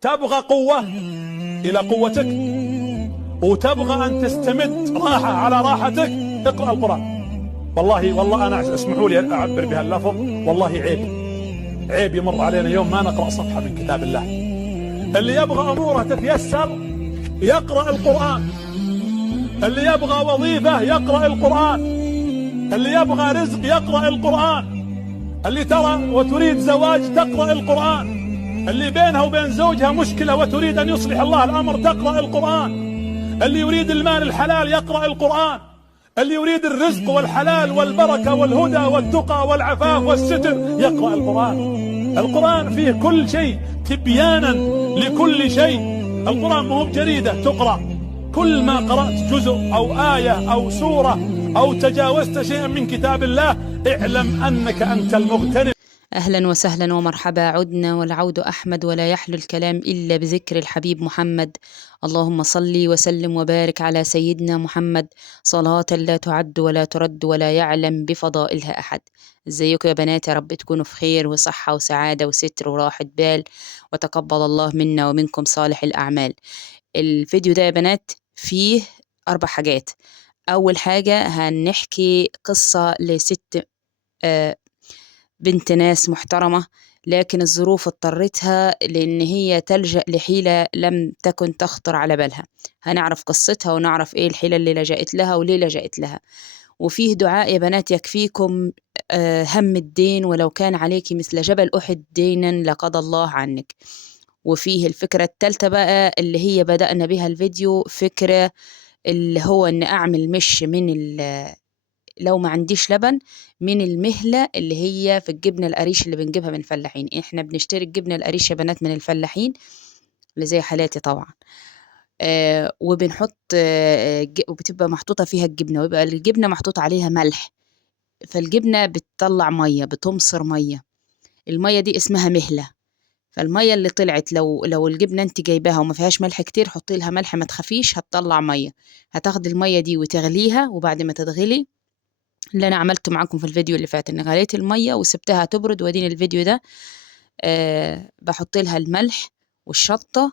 تبغى قوة إلى قوتك وتبغى أن تستمد راحة على راحتك، اقرأ القرآن. والله أنا اسمحوا لي أعبر بهاللفظ، والله عيب يمر علينا يوم ما نقرأ صفحة من كتاب الله. اللي يبغى أموره تتيسر يقرأ القرآن، اللي يبغى وظيفة يقرأ القرآن، اللي يبغى رزق يقرأ القرآن، اللي ترى وتريد زواج تقرأ القرآن، اللي بينها وبين زوجها مشكلة وتريد أن يصلح الله الأمر تقرأ القرآن، اللي يريد المال الحلال يقرأ القرآن، اللي يريد الرزق والحلال والبركة والهدى والتقى والعفاف والستر يقرأ القرآن. القرآن فيه كل شيء تبيانا لكل شيء. القرآن مو بجريدة تقرأ، كل ما قرأت جزء أو آية أو سورة أو تجاوزت شيئا من كتاب الله اعلم أنك أنت المغتنم. أهلا وسهلا ومرحبا، عدنا والعود أحمد، ولا يحلو الكلام إلا بذكر الحبيب محمد. اللهم صل وسلم وبارك على سيدنا محمد صلاة لا تعد ولا ترد ولا يعلم بفضائلها أحد. ازيكم يا بنات؟ يا رب تكونوا في خير وصحة وسعادة وستر وراحة بال، وتقبل الله منا ومنكم صالح الأعمال. الفيديو ده يا بنات فيه 4 حاجات. أول حاجة هنحكي قصة لست بنت ناس محترمة، لكن الظروف اضطرتها لأن هي تلجأ لحيلة لم تكن تخطر على بالها. هنعرف قصتها ونعرف ايه الحيلة اللي لجأت لها وليه لجأت لها. وفيه دعاء يا بنات يكفيكم هم الدين، ولو كان عليك مثل جبل أحد دينا لقضى الله عنك. وفيه الفكرة الثالثة بقى اللي هي بدأنا بها الفيديو، فكرة اللي هو ان اعمل مش من لو ما عنديش لبن من المهلة اللي هي في الجبنة القريش اللي بنجيبها من الفلاحين. احنا بنشتري الجبنة القريش يا بنات من الفلاحين اللي زي حالاتي طبعا. وبنحط وبتبقى محطوطة فيها الجبنة، ويبقى الجبنة محطوط عليها ملح، فالجبنة بتطلع مية، بتمصر مية. المية دي اسمها مهلة. فالمية اللي طلعت لو الجبنة انت جايباها وما فيهاش ملح كتير، حطي لها ملح ما تخافيش هتطلع مية. هتاخدي المية دي وتغليها، وبعد ما تتغلي اللي انا عملته معاكم في الفيديو اللي فات ان غليت المية وسبتها تبرد، واديني الفيديو ده بحط لها الملح والشطة،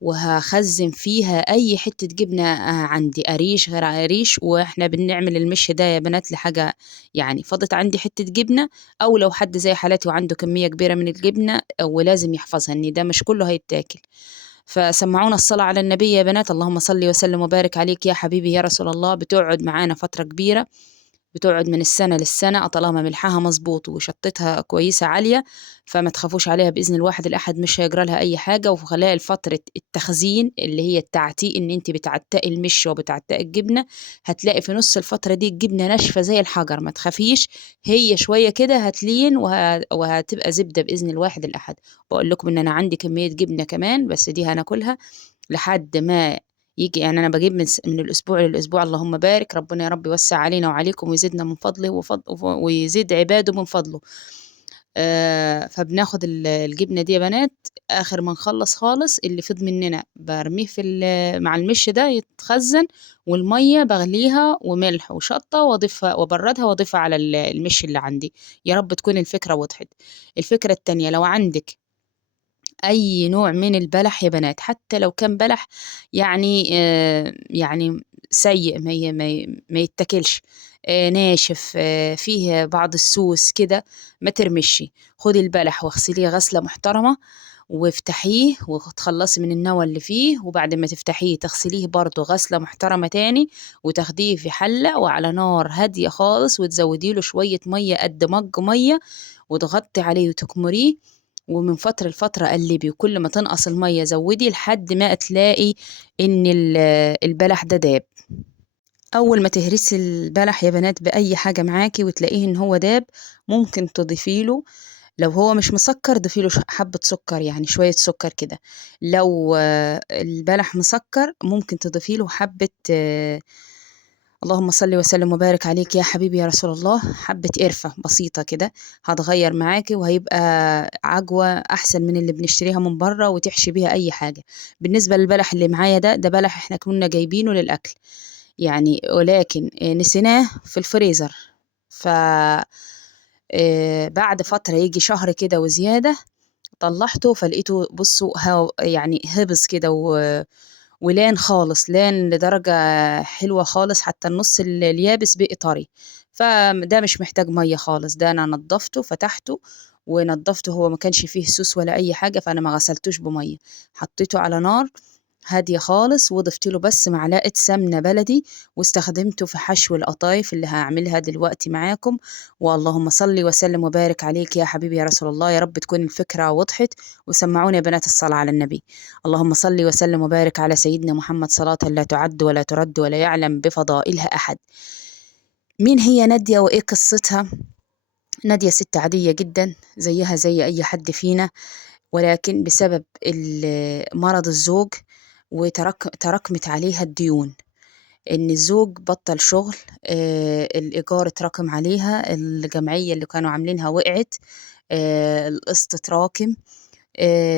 وهخزن فيها اي حتة جبنة عندي، قريش غير قريش. واحنا بنعمل المش ده يا بنات لحاجة، يعني فضت عندي حتة جبنة، او لو حد زي حالتي وعنده كمية كبيرة من الجبنة ولازم يحفظها ان ده مش كله هيتاكل. فسمعونا الصلاة على النبي يا بنات. اللهم صل وسلم وبارك عليك يا حبيبي يا رسول الله. بتقعد معانا فترة كبيرة، بتقعد من السنة للسنة طالما ملحها مظبوط وشطتها كويسة عالية، فما تخافوش عليها بإذن الواحد الأحد، مش هيجرى لها أي حاجة. وفي خلال فترة التخزين اللي هي التعتيق، إن أنت بتعتقي المش وبتعتقي الجبنة، هتلاقي في نص الفترة دي الجبنة ناشفة زي الحجر. ما تخافيش، هي شوية كده هتلين وهتبقى زبدة بإذن الواحد الأحد. بقول لكم إن أنا عندي كمية جبنة كمان، بس دي هناكلها لحد ما يجي. يعني انا بجيب من الاسبوع للاسبوع. اللهم بارك، ربنا يا رب يوسع علينا وعليكم ويزيدنا من فضله ويزيد عباده من فضله. فبناخد الجبنه دي يا بنات اخر ما نخلص خالص، اللي فض مننا برميه مع المش ده يتخزن، والميه بغليها وملح وشطه واضيفها وبردها واضيفها على المش اللي عندي. يا رب تكون الفكره وضحت. الفكره التانية، لو عندك اي نوع من البلح يا بنات، حتى لو كان بلح يعني سيء ما يتاكلش، ناشف، فيه بعض السوس كده، ما ترمشي. خدي البلح واغسليه غسلة محترمة، وافتحيه وتخلصي من النوى اللي فيه، وبعد ما تفتحيه تغسليه برضه غسلة محترمة تاني، وتاخديه في حلة وعلى نار هادية خالص، وتزودي له شوية مية قد مج مية، وتغطي عليه وتكمريه. ومن فترة لفترة قلبي، وكل ما تنقص المية زودي لحد ما تلاقي ان البلح ده داب. اول ما تهرسي البلح يا بنات باي حاجة معاكي وتلاقيه ان هو داب، ممكن تضيفي له، لو هو مش مسكر ضيفي له حبة سكر، يعني شوية سكر كده. لو البلح مسكر ممكن تضيفي له حبة اللهم صل وسلم وبارك عليك يا حبيبي يا رسول الله، حبة قرفة بسيطة كده، هتغير معاكي وهيبقى عجوة أحسن من اللي بنشتريها من بره وتحشي بيها أي حاجة. بالنسبة للبلح اللي معايا ده بلح احنا كنا جايبينه للأكل يعني، ولكن نسيناه في الفريزر. ف بعد فترة يجي شهر كده وزيادة، طلعته فلقيته بصوا يعني هبز كده ولان خالص، لان لدرجة حلوة خالص، حتى النص اليابس بقي طري. فده مش محتاج مية خالص، ده أنا نضفته فتحته ونضفته، هو ما كانش فيه سوس ولا أي حاجة، فأنا ما غسلتوش بمية، حطيته على نار هادية خالص وضفت له بس معلقة سمنة بلدي، واستخدمته في حشو القطايف اللي هعملها دلوقتي معاكم. واللهم صل وسلم وبارك عليك يا حبيبي يا رسول الله، يا رب تكون الفكرة وضحت. وسمعوني يا بنات الصلاة على النبي. اللهم صل وسلم وبارك على سيدنا محمد صلاة لا تعد ولا ترد ولا يعلم بفضائلها أحد. مين هي نادية وإيه قصتها؟ نادية ست عادية جدا زيها زي أي حد فينا، ولكن بسبب مرض الزوج وتراكمت عليها الديون، إن الزوج بطل شغل، الإيجار اتراكم عليها، الجمعية اللي كانوا عاملينها وقعت، القسط تراكم،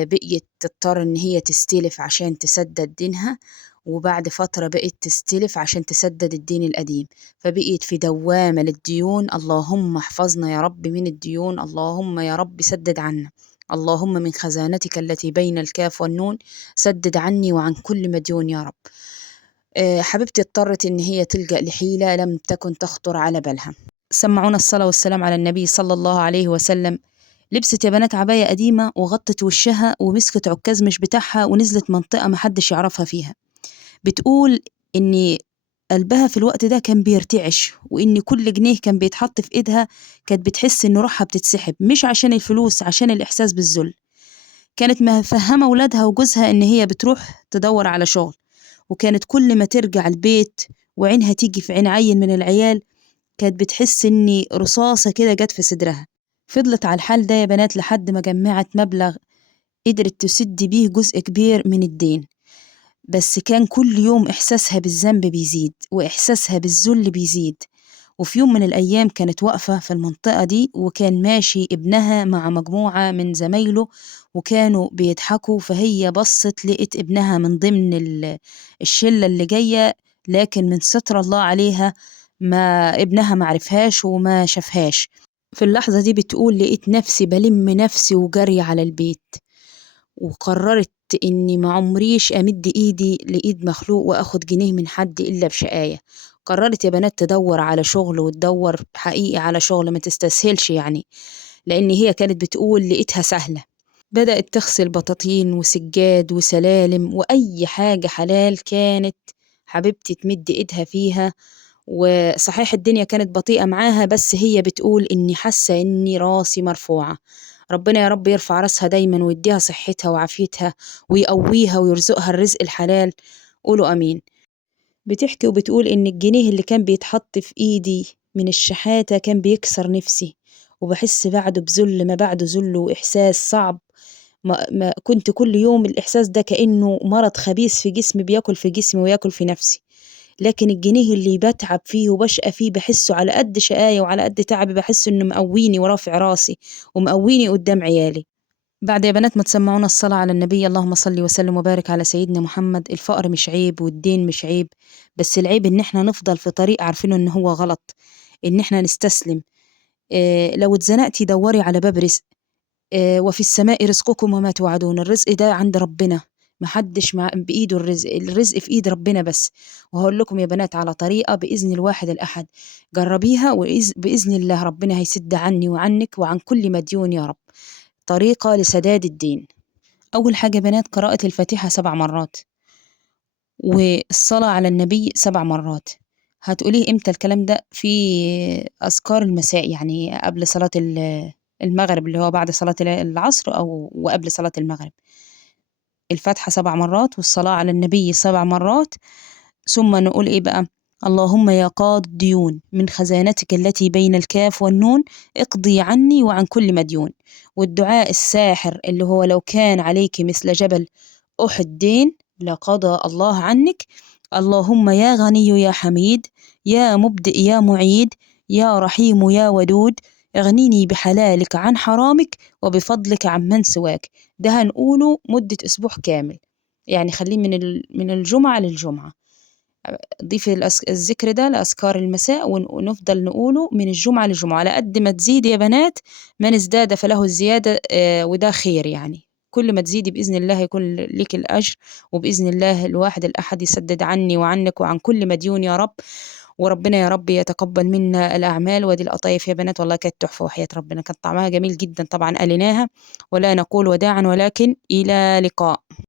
بقيت تضطر إن هي تستلف عشان تسدد دينها، وبعد فترة بقيت تستلف عشان تسدد الدين القديم، فبقيت في دوامة للديون. اللهم احفظنا يا رب من الديون، اللهم يا رب سدد عنا، اللهم من خزانتك التي بين الكاف والنون سدد عني وعن كل مديون يا رب. حبيبتي اضطرت إن هي تلجأ لحيلة لم تكن تخطر على بالها. سمعونا الصلاة والسلام على النبي صلى الله عليه وسلم. لبست يا بنات عباية قديمة وغطت وشها ومسكت عكاز مش بتاعها ونزلت منطقة محدش يعرفها فيها. بتقول إن قلبها في الوقت ده كان بيرتعش، وإن كل جنيه كان بيتحط في إيدها كانت بتحس إن روحها بتتسحب، مش عشان الفلوس، عشان الإحساس بالذل. كانت مفهمة ولادها وجوزها إن هي بتروح تدور على شغل، وكانت كل ما ترجع البيت وعينها تيجي في عين عيل من العيال كانت بتحس إن رصاصة كده جت في صدرها. فضلت على الحال ده يا بنات لحد ما جمعت مبلغ قدرت تسد بيه جزء كبير من الدين، بس كان كل يوم إحساسها بالذنب بيزيد وإحساسها بالذل بيزيد. وفي يوم من الأيام كانت واقفة في المنطقة دي، وكان ماشي ابنها مع مجموعة من زمايله وكانوا بيضحكوا، فهي بصت لقت ابنها من ضمن الشلة اللي جاية، لكن من ستر الله عليها ما ابنها معرفهاش وما شافهاش. في اللحظة دي بتقول لقيت نفسي بلم نفسي وجري على البيت، وقررت إني ما عمريش أمد إيدي لإيد مخلوق وأخد جنيه من حد إلا بشقاية. قررت يا بنات تدور على شغل، وتدور حقيقي على شغل ما تستسهلش يعني، لأن هي كانت بتقول لقيتها سهلة. بدأت تغسل بطاطين وسجاد وسلالم وأي حاجة حلال كانت حبيبتي تمد إيدها فيها. وصحيح الدنيا كانت بطيئة معاها، بس هي بتقول إني حاسة إني راسي مرفوعة. ربنا يا رب يرفع راسها دايما ويديها صحتها وعافيتها ويقويها ويرزقها الرزق الحلال، قولوا أمين. بتحكي وبتقول إن الجنيه اللي كان بيتحط في إيدي من الشحاتة كان بيكسر نفسي، وبحس بعده بذل ما بعده ذل وإحساس صعب. ما كنت كل يوم الإحساس ده كأنه مرض خبيث في جسمي بياكل في جسمي وياكل في نفسي، لكن الجنيه اللي بتعب فيه وبشقى فيه بحسه على قد شقاية وعلى قد تعبي، بحس إنه مقويني ورافع راسي ومقويني قدام عيالي. بعد يا بنات ما تسمعونا الصلاة على النبي، اللهم صل وسلم وبارك على سيدنا محمد. الفقر مش عيب والدين مش عيب، بس العيب إن احنا نفضل في طريق عارفين إن هو غلط، إن احنا نستسلم. لو اتزنقتي دوري على باب رزق، وفي السماء رزقكم وما توعدون. الرزق ده عند ربنا، محدش بإيده الرزق، الرزق في إيد ربنا بس. وهقول لكم يا بنات على طريقة بإذن الواحد الأحد، جربيها وبإذن الله ربنا هيسد عني وعنك وعن كل مديون يا رب. طريقة لسداد الدين. أول حاجة بنات قراءة الفاتحة 7 مرات، والصلاة على النبي 7 مرات. هتقوليه إمتى الكلام ده؟ في أذكار المساء، يعني قبل صلاة المغرب، اللي هو بعد صلاة العصر أو وقبل صلاة المغرب. الفاتحة 7 مرات والصلاة على النبي 7 مرات. ثم نقول إيه بقى؟ اللهم يا قاضي الديون من خزانتك التي بين الكاف والنون اقضي عني وعن كل مديون. والدعاء الساحر اللي هو لو كان عليك مثل جبل أحد دين لقضى الله عنك. اللهم يا غني يا حميد، يا مبدئ يا معيد، يا رحيم يا ودود، اغنيني بحلالك عن حرامك وبفضلك عن من سواك. ده هنقوله مدة أسبوع كامل، يعني خليه من الجمعة للجمعة. ضيفي الذكر ده لأذكار المساء، ونفضل نقوله من الجمعة للجمعة، على قد ما تزيد يا بنات، من ازداد فله الزيادة، وده خير يعني. كل ما تزيدي بإذن الله يكون لك الأجر، وبإذن الله الواحد الأحد يسدد عني وعنك وعن كل مديون يا رب. وربنا يا رب يتقبل منا الأعمال. ودي القطايف يا بنات والله كانت تحفة، وحياة ربنا كان طعمها جميل جدا. طبعا قليناها ولا نقول وداعا، ولكن إلى لقاء.